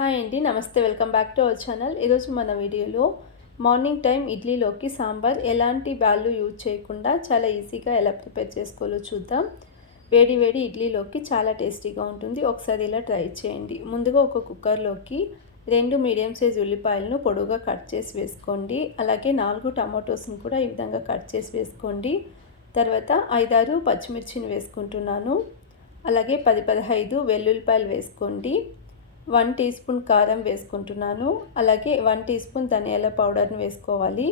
Hi అండి, నమస్తే. Welcome back to our channel. ఈరోజు మన వీడియోలో మార్నింగ్ టైం ఇడ్లీలోకి సాంబార్ ఎలాంటి బ్యాళ్ళు యూజ్ చేయకుండా చాలా ఈజీగా ఎలా ప్రిపేర్ చేసుకోవాలో చూద్దాం. వేడి వేడి ఇడ్లీలోకి చాలా టేస్టీగా ఉంటుంది. ఒకసారి ఇలా ట్రై చేయండి. ముందుగా ఒక కుక్కర్లోకి 2 మీడియం సైజ్ ఉల్లిపాయలను పొడవుగా కట్ చేసి వేసుకోండి. అలాగే 4 టమాటోస్ని కూడా ఈ విధంగా కట్ చేసి వేసుకోండి. తర్వాత 5-6 పచ్చిమిర్చిని వేసుకుంటున్నాను. అలాగే 10-15 వెల్లుల్లిపాయలు వేసుకోండి. 1 టీ స్పూన్ కారం వేసుకుంటున్నాను. అలాగే 1 టీ స్పూన్ ధనియాల పౌడర్ని వేసుకోవాలి.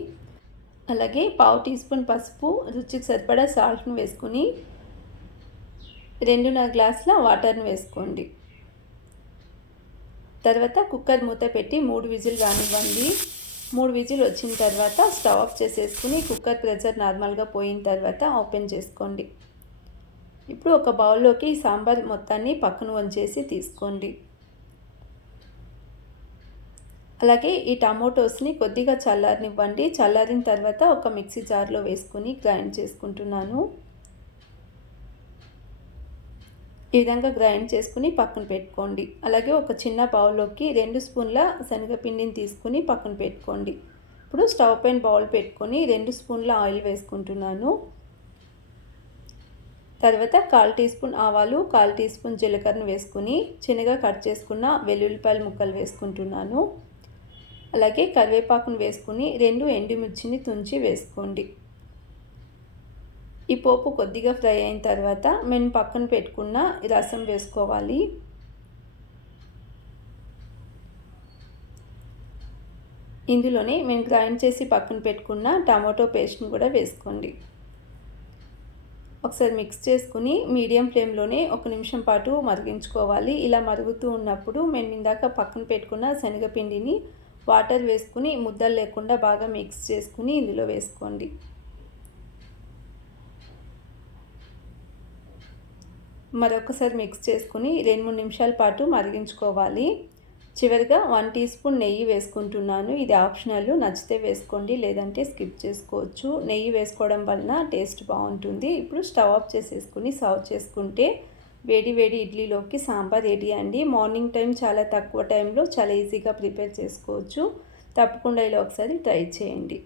అలాగే 1/2 టీ స్పూన్ పసుపు, రుచికి సరిపడా సాల్ట్ని వేసుకుని 2.5 గ్లాసుల వాటర్ని వేసుకోండి. తర్వాత కుక్కర్ మూత పెట్టి 3 విజిల్ రానివ్వండి. 3 విజిల్ వచ్చిన తర్వాత స్టవ్ ఆఫ్ చేసేసుకుని కుక్కర్ ప్రెషర్ నార్మల్గా పోయిన తర్వాత ఓపెన్ చేసుకోండి. ఇప్పుడు ఒక బౌల్లోకి సాంబార్ మొత్తాన్ని పక్కన వంచేసి తీసుకోండి. అలాగే ఈ టమాటోస్ని కొద్దిగా చల్లారనివ్వండి. చల్లారిన తర్వాత ఒక మిక్సీ జార్లో వేసుకొని గ్రైండ్ చేసుకుంటున్నాను. ఈ విధంగా గ్రైండ్ చేసుకుని పక్కన పెట్టుకోండి. అలాగే ఒక చిన్న బౌల్లోకి 2 స్పూన్ల శనగపిండిని తీసుకుని పక్కన పెట్టుకోండి. ఇప్పుడు స్టవ్ పైన బౌల్ పెట్టుకొని 2 స్పూన్ల ఆయిల్ వేసుకుంటున్నాను. తర్వాత 1/4 టీ స్పూన్ ఆవాలు, 1/4 టీ స్పూన్ జీలకర్రను వేసుకుని చిన్నగా కట్ చేసుకున్న వెల్లుల్లిపాయల ముక్కలు వేసుకుంటున్నాను. అలాగే కరివేపాకును వేసుకుని 2 ఎండుమిర్చిని తుంచి వేసుకోండి. ఈ పోపు కొద్దిగా ఫ్రై అయిన తర్వాత మేము పక్కన పెట్టుకున్న రసం వేసుకోవాలి. ఇందులోనే మేము గ్రైండ్ చేసి పక్కన పెట్టుకున్న టమాటో పేస్ట్ని కూడా వేసుకోండి. ఒకసారి మిక్స్ చేసుకుని మీడియం ఫ్లేమ్లోనే 1 నిమిషం పాటు మరిగించుకోవాలి. ఇలా మరుగుతూ ఉన్నప్పుడు మేము ఇందాక పక్కన పెట్టుకున్న శనగపిండిని వాటర్ వేసుకుని ముద్దలు లేకుండా బాగా మిక్స్ చేసుకుని ఇందులో వేసుకోండి. మరొకసారి మిక్స్ చేసుకుని 2-3 నిమిషాల పాటు మరిగించుకోవాలి. చివరిగా 1 టీ స్పూన్ నెయ్యి వేసుకుంటున్నాను. ఇది ఆప్షనల్, నచ్చితే వేసుకోండి, లేదంటే స్కిప్ చేసుకోవచ్చు. నెయ్యి వేసుకోవడం వలన టేస్ట్ బాగుంటుంది. ఇప్పుడు స్టవ్ ఆఫ్ చేసేసుకుని సర్వ్ చేసుకుంటే వేడి వేడి ఇడ్లీలోకి సాంబార్ రెడీ అండి. మార్నింగ్ టైం చాలా తక్కువ టైంలో చాలా ఈజీగా ప్రిపేర్ చేసుకోవచ్చు. తప్పకుండా ఇలా ఒకసారి ట్రై చేయండి.